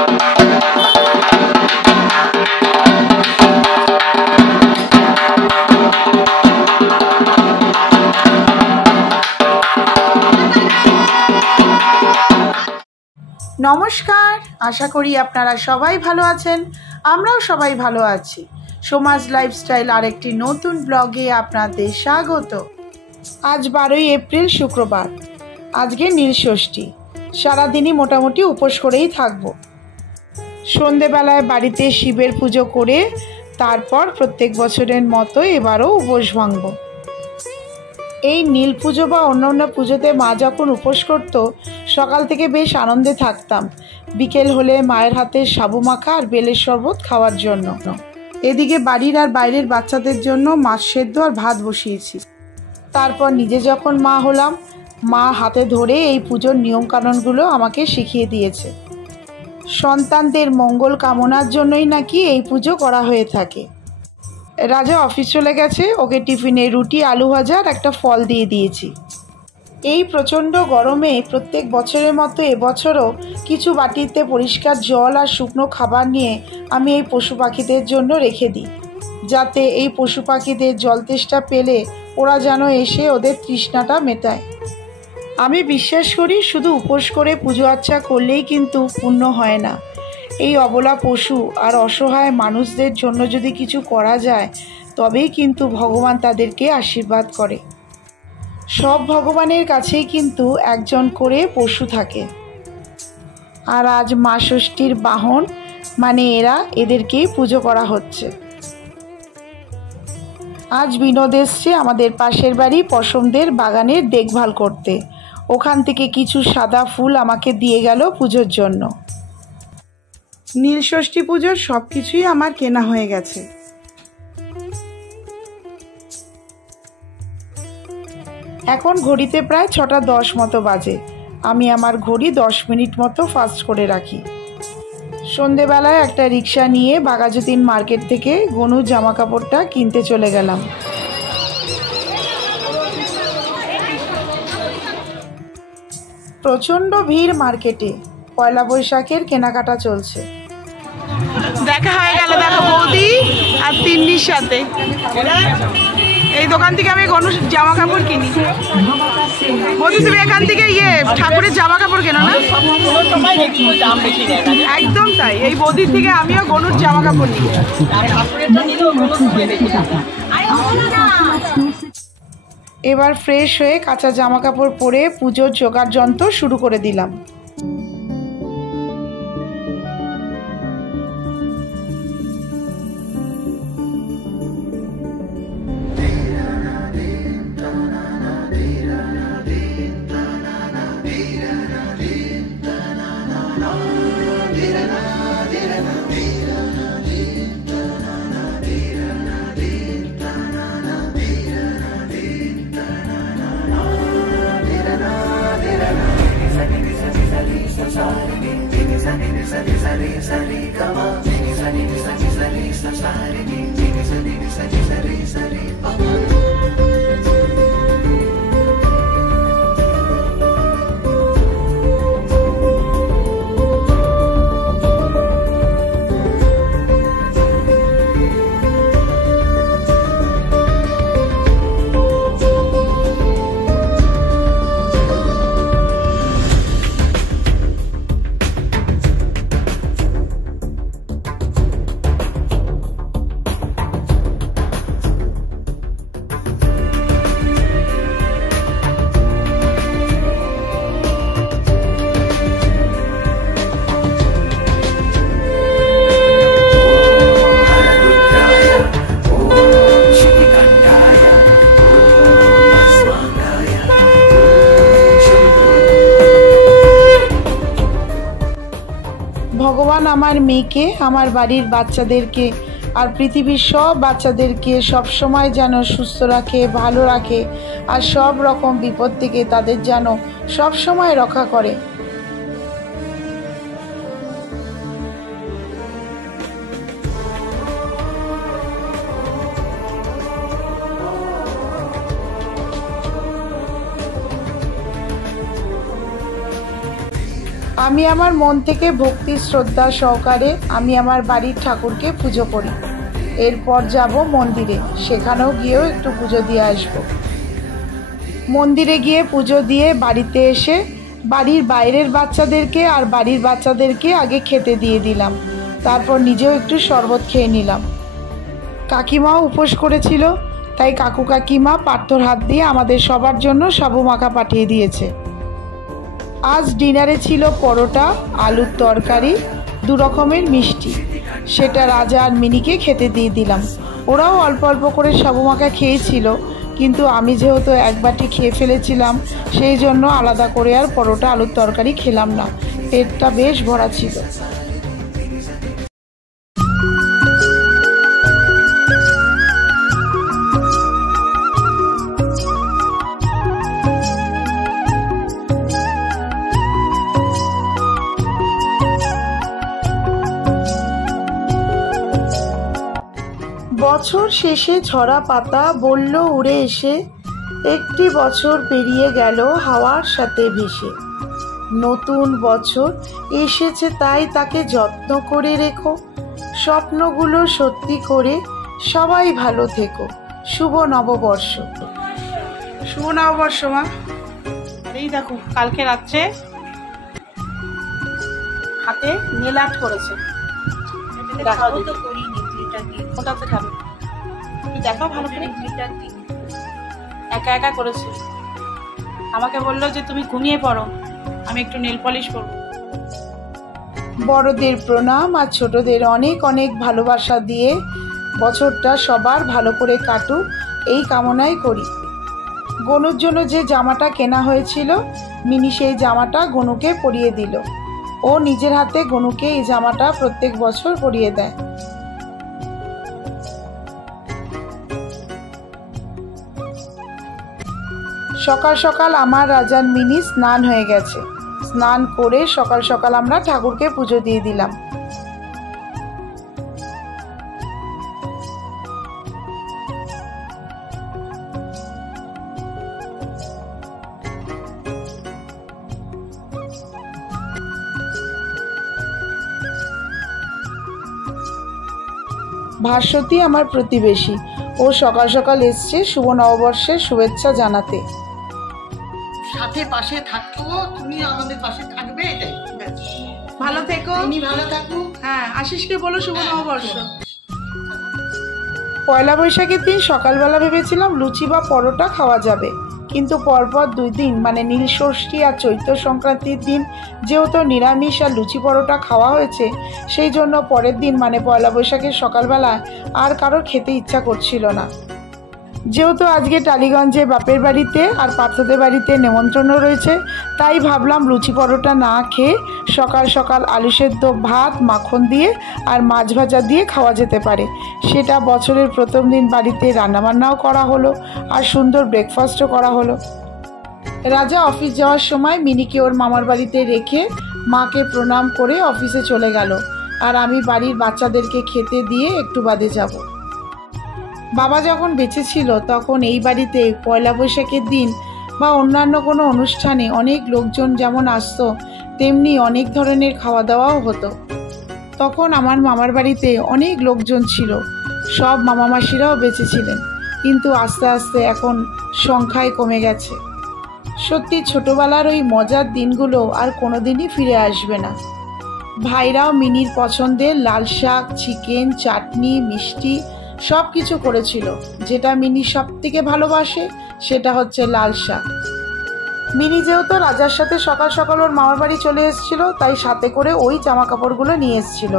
নমস্কার, আশা করি আপনারা সবাই ভালো আছেন। আমরাও সবাই ভালো আছি। সমাজ লাইফস্টাইল আরেকটি নতুন ব্লগে আপনাদের স্বাগত। আজ 12ই এপ্রিল শুক্রবার। আজকে নীলষষ্ঠী। সারাদিনই মোটামুটি উপোস করেই থাকব। সন্ধেবেলায় বাড়িতে শিবের পুজো করে তারপর প্রত্যেক বছরের মতো এবারও উপোস ভাঙব। এই নীল পুজো বা অন্য পুজোতে মা যখন উপোস করত, সকাল থেকে বেশ আনন্দে থাকতাম বিকেল হলে মায়ের হাতে সাবু মাখা আর বেলের শরবত খাওয়ার জন্য। এদিকে বাড়ির আর বাইরের বাচ্চাদের জন্য মাছ সেদ্ধ আর ভাত বসিয়েছি। তারপর নিজে যখন মা হলাম, মা হাতে ধরে এই পুজোর নিয়মকানুনগুলো আমাকে শিখিয়ে দিয়েছে। সন্তানদের মঙ্গল কামনার জন্যই নাকি এই পুজো করা হয়ে থাকে। রাজা অফিস চলে গেছে, ওকে টিফিনে রুটি, আলু ভাজা আর একটা ফল দিয়ে দিয়েছি। এই প্রচণ্ড গরমে প্রত্যেক বছরের মতো এবছরও কিছু বাটিতে পরিষ্কার জল আর শুকনো খাবার নিয়ে আমি এই পশু পাখিদের জন্য রেখে দিই, যাতে এই পশু পাখিদের জল তেষ্টা পেলে ওরা যেন এসে ওদের তৃষ্ণাটা মেটায়। আমি বিশ্বাস করি শুধু উপোস করে পুজো আর্চা করলেই কিন্তু পুণ্য হয় না। এই অবলা পশু আর অসহায় মানুষদের জন্য যদি কিছু করা যায়, তবেই কিন্তু ভগবান তাদেরকে আশীর্বাদ করে। সব ভগবানের কাছেই কিন্তু একজন করে পশু থাকে, আর আজ মা ষষ্ঠীর বাহন মানে এদেরকেই পুজো করা হচ্ছে। আজ বিনোদ এসছে আমাদের পাশের বাড়ি পশমদের বাগানের দেখভাল করতে। ওখান থেকে কিছু সাদা ফুল আমাকে দিয়ে গেল পুজোর জন্য। নীলষষ্ঠী পুজোর সব কিছুই আমার কেনা হয়ে গেছে। এখন ঘড়িতে প্রায় 6টা 10 মতো বাজে। আমি আমার ঘড়ি 10 মিনিট মতো ফাস্ট করে রাখি। সন্ধেবেলায় একটা রিক্সা নিয়ে বাঘাযতীন মার্কেট থেকে গনুর জামা কাপড়টা কিনতে চলে গেলাম। প্রচণ্ড ভিড় মার্কেটে। পয়লা বৈশাখের কেনাকাটা চলছে। দেখা হয়ে গেল, দেখো বৌদি আর তিন্নির সাথে। এই দোকান থেকে আমি গনুর জামা কাপড় কিনি। বৌদি তুমি এখান থেকে ঠাকুরের জামা কাপড় কেনো না? একদম তাই, এই বৌদির থেকে আমিও গনুর জামা কাপড় নিই। এবার ফ্রেশ হয়ে কাঁচা জামা কাপড় পরে পুজোর জোগাড় যন্ত্র শুরু করে দিলাম। ভগবান আমার মেয়েকে, আমার বাড়ির বাচ্চাদেরকে আর পৃথিবীর সব বাচ্চাদেরকে সবসময় যেন সুস্থ রাখে, ভালো রাখে, আর সব রকম বিপদ থেকে তাদের যেন সবসময় রক্ষা করে। আমি আমার মন থেকে ভক্তি শ্রদ্ধা সহকারে আমি আমার বাড়ির ঠাকুরকে পুজো করি। এরপর যাব মন্দিরে, সেখানেও গিয়েও একটু পুজো দিয়ে আসব। মন্দিরে গিয়ে পুজো দিয়ে বাড়িতে এসে বাড়ির বাইরের বাচ্চাদেরকে আর বাড়ির বাচ্চাদেরকে আগে খেতে দিয়ে দিলাম। তারপর নিজেও একটু শরবত খেয়ে নিলাম। কাকিমাও উপোস করেছিল, তাই কাকু কাকিমা পার্থর হাত দিয়ে আমাদের সবার জন্য সাবু মাখা পাঠিয়ে দিয়েছে। আজ ডিনারে ছিল পরোটা, আলুর তরকারি, 2 রকমের মিষ্টি। সেটা রাজা আর মিনিকে খেতে দিয়ে দিলাম। ওরাও অল্প অল্প করে সাবু মাখা খেয়েছিল, কিন্তু আমি যেহেতু এক বাটি খেয়ে ফেলেছিলাম, সেই জন্য আলাদা করে আর পরোটা আলুর তরকারি খেলাম না। পেটটা বেশ ভরা ছিল। বছর শেষে ঝরা পাতা বলল উড়ে এসে, একটি বছর পেরিয়ে গেল হাওয়ার সাথে ভেসে। নতুন বছর এসেছে তাই তাকে যত্ন করে রেখো, স্বপ্নগুলো সত্যি করে সবাই ভালো থেকো। শুভ নববর্ষ। শুভ নববর্ষ মা। এই দেখো কালকে রাত্রে হাতে নেল আর্ট করেছে। কোথাতে খাবে দেখো ভালো করে। একা একা করেছে। আমাকে বললো যে তুমি ঘুমিয়ে পড়ো, আমি একটু নেল পলিশ করবো। বড়দের প্রণাম আর ছোটদের অনেক অনেক ভালোবাসা দিয়ে বছরটা সবার ভালো করে কাটুক এই কামনাই করি। গনুর জন্য যে জামাটা কেনা হয়েছিল, মিনি সেই জামাটা গনুকে পরিয়ে দিল। ও নিজের হাতে গনুকে এই জামাটা প্রত্যেক বছর পরিয়ে দেয়। সকাল সকাল আমার রাজার মিনি স্নান হয়ে গেছে। স্নান করে সকাল সকাল আমরা ঠাকুরকে পুজো দিয়ে দিলাম। ভাস্বতী আমার প্রতিবেশী, ও সকাল সকাল এসছে শুভ নববর্ষের শুভেচ্ছা জানাতে। সাথে পাশে থাকতো, তুমি আমাদের পাশে থাকবে, এটাই। ভালো থেকো। তুমি ভালো থাকো। হ্যাঁ, আশিসকে বলো শুভ নববর্ষ। পয়লা বৈশাখের দিন সকালবেলা ভেবেছিলাম লুচি বা পরোটা খাওয়া যাবে, কিন্তু পরপর 2 দিন মানে নীল ষষ্ঠী আর চৈত্র সংক্রান্তির দিন যেহেতু নিরামিষ আর লুচি পরোটা খাওয়া হয়েছে, সেই জন্য পরের দিন মানে পয়লা বৈশাখের সকালবেলা আর কারোর খেতে ইচ্ছা করছিল না। যেহেতু আজকে টালিগঞ্জে বাপের বাড়িতে আর পার্থদের বাড়িতে নেমন্ত্রণও রয়েছে, তাই ভাবলাম লুচি পরোটা না খেয়ে সকাল সকাল আলু সেদ্ধ ভাত মাখন দিয়ে আর মাছ ভাজা দিয়ে খাওয়া যেতে পারে। সেটা বছরের প্রথম দিন বাড়িতে রান্নাবান্নাও করা হলো আর সুন্দর ব্রেকফাস্টও করা হলো। রাজা অফিস যাওয়ার সময় মিনিকে ওর মামার বাড়িতে রেখে মাকে প্রণাম করে অফিসে চলে গেল, আর আমি বাড়ির বাচ্চাদেরকে খেতে দিয়ে একটু বাদে যাব। বাবা যখন বেঁচে ছিল তখন এই বাড়িতে পয়লা বৈশাখের দিন বা অন্যান্য কোনো অনুষ্ঠানে অনেক লোকজন যেমন আসতো, তেমনি অনেক ধরনের খাওয়া দাওয়াও হতো। তখন আমার মামার বাড়িতে অনেক লোকজন ছিল, সব মামা মাসিরাও বেঁচে ছিলেন, কিন্তু আস্তে আস্তে এখন সংখ্যায় কমে গেছে। সত্যি ছোটবেলার ওই মজার দিনগুলো আর কোনোদিনই ফিরে আসবে না। ভাইরাও মিনির পছন্দের লাল শাক, চিকেন, চাটনি, মিষ্টি সব কিছু করেছিল। যেটা মিনি সব থেকে ভালোবাসে সেটা হচ্ছে লাল শাক। মিনি যেহেতু রাজার সাথে সকাল সকাল ওর মামার বাড়ি চলে এসেছিল, তাই সাথে করে ওই জামা কাপড়গুলো নিয়ে এসেছিল।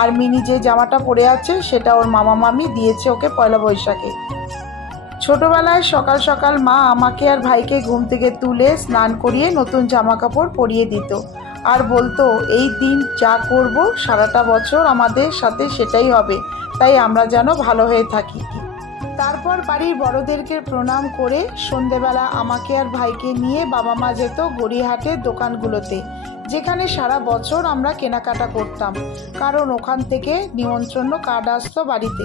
আর মিনি যে জামাটা পরে আছে সেটা ওর মামা মামি দিয়েছে ওকে পয়লা বৈশাখে। ছোটবেলায় সকাল সকাল মা আমাকে আর ভাইকে ঘুম থেকে তুলে স্নান করিয়ে নতুন জামা কাপড় পরিয়ে দিত আর বলতো এই দিন যা করব সারাটা বছর আমাদের সাথে সেটাই হবে, তাই আমরা যেন ভালো হয়ে থাকি। তারপর বাড়ির বড়দেরকে প্রণাম করে সন্ধেবেলা আমাকে আর ভাইকে নিয়ে বাবা মা যেত গড়িয়াহাটের দোকানগুলোতে, যেখানে সারা বছর আমরা কেনাকাটা করতাম, কারণ ওখান থেকে নিমন্ত্রণ কার্ড আসতো বাড়িতে।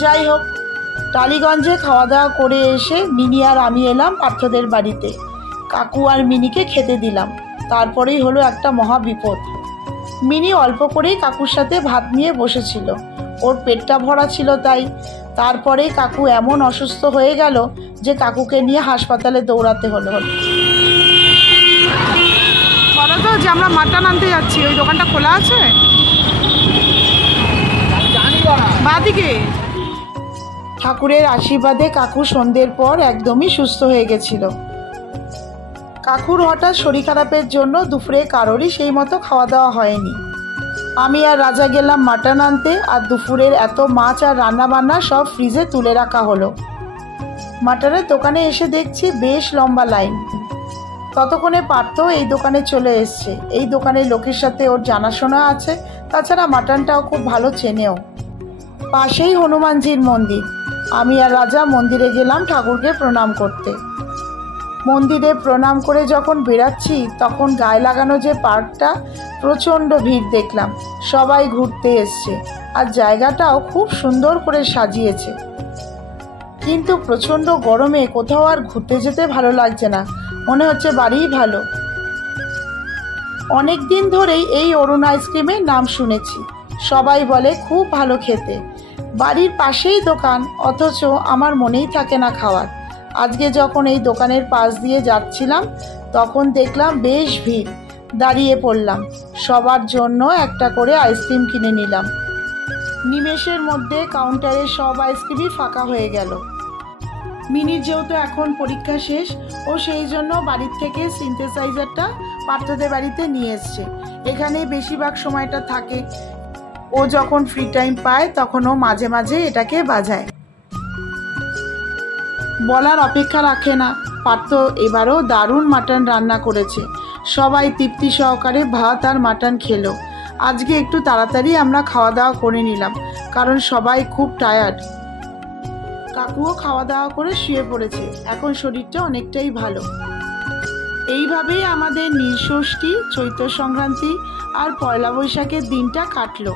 যাই হোক, টালিগঞ্জে খাওয়া দাওয়া করে এসে মিনি আর আমি এলাম পার্থদের বাড়িতে। কাকু আর মিনিকে খেতে দিলাম, তারপরেই হলো একটা মহা বিপদ। মিনি অল্প করেই কাকুর সাথে ভাত নিয়ে বসেছিল, ওর পেটটা ভরা ছিল তাই। তারপরেই কাকু এমন অসুস্থ হয়ে গেল যে কাকুকে নিয়ে হাসপাতালে দৌড়াতে হলো। বলো তো যে আমরা মাটন আনতে যাচ্ছি, ওই দোকানটা খোলা আছে? বাদিকে। ঠাকুরের আশীর্বাদে কাকু সন্ধ্যের পর একদমই সুস্থ হয়ে গেছিল। কাকুর হঠাৎ শরীর খারাপের জন্য দুপুরে কারোরই সেই মতো খাওয়া দাওয়া হয়নি। আমি আর রাজা গেলাম মাটন আনতে, আর দুপুরের এত মাছ আর রান্নাবান্না সব ফ্রিজে তুলে রাখা হলো। মাটনের দোকানে এসে দেখছি বেশ লম্বা লাইন। ততক্ষণে পার্থ এই দোকানে চলে এসছে। এই দোকানের লোকের সাথে ওর জানাশোনা আছে, তাছাড়া মাটনটাও খুব ভালো চেনেও। পাশেই হনুমানজির মন্দির। আমি আর রাজা মন্দিরে গেলাম ঠাকুরকে প্রণাম করতে। মন্দিরে প্রণাম করে যখন বেরাচ্ছি তখন গায়ে লাগানো যে পার্কটা, প্রচণ্ড ভিড় দেখলাম। সবাই ঘুরতে এসছে আর জায়গাটাও খুব সুন্দর করে সাজিয়েছে। কিন্তু প্রচণ্ড গরমে কোথাও আর ঘুরতে যেতে ভালো লাগছে না, মনে হচ্ছে বাড়িই ভালো। অনেক দিন ধরেই এই অরুণ আইসক্রিমের নাম শুনেছি, সবাই বলে খুব ভালো খেতে। বাড়ির পাশেই দোকান, অথচ আমার মনেই থাকে না খাওয়ার। আজকে যখন এই দোকানের পাশ দিয়ে যাচ্ছিলাম তখন দেখলাম বেশ ভিড়। দাঁড়িয়ে পড়লাম, সবার জন্য একটা করে আইসক্রিম কিনে নিলাম। নিমেষের মধ্যে কাউন্টারে সব আইসক্রিমই ফাঁকা হয়ে গেল। মিনির যেহেতু এখন পরীক্ষা শেষ, ও সেই জন্য বাড়ির থেকে সিনথেসাইজারটা পার্থদের বাড়িতে নিয়ে এসছে। এখানেই বেশিরভাগ সময়টা থাকে। ও যখন ফ্রি টাইম পায় তখন ও মাঝে মাঝে এটাকে বাজায়। বলার অপেক্ষা রাখে না, পার্থ এবারও দারুণ মাটন রান্না করেছে। সবাই তৃপ্তি সহকারে ভাত আর মাটন খেলো। আজকে একটু তাড়াতাড়ি আমরা খাওয়া দাওয়া করে নিলাম, কারণ সবাই খুব টায়ার্ড। কাকুও খাওয়া দাওয়া করে শুয়ে পড়েছে, এখন শরীরটা অনেকটাই ভালো। এইভাবেই আমাদের নীলষষ্ঠী, চৈত্র সংক্রান্তি আর পয়লা বৈশাখের দিনটা কাটলো।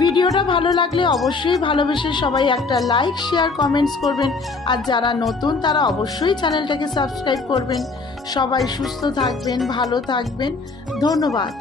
ভিডিওটা ভালো লাগলে অবশ্যই ভালোবেসে সবাই একটা লাইক, শেয়ার, কমেন্টস করবেন। আর যারা নতুন তারা অবশ্যই চ্যানেলটাকে সাবস্ক্রাইব করবেন। সবাই সুস্থ থাকবেন, ভালো থাকবেন। ধন্যবাদ।